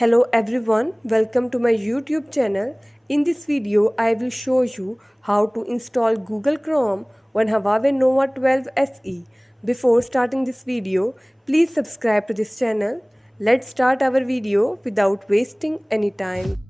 Hello everyone, welcome to my YouTube channel. In this video, I will show you how to install Google Chrome on Huawei Nova 12 SE. Before starting this video, please subscribe to this channel. Let's start our video without wasting any time.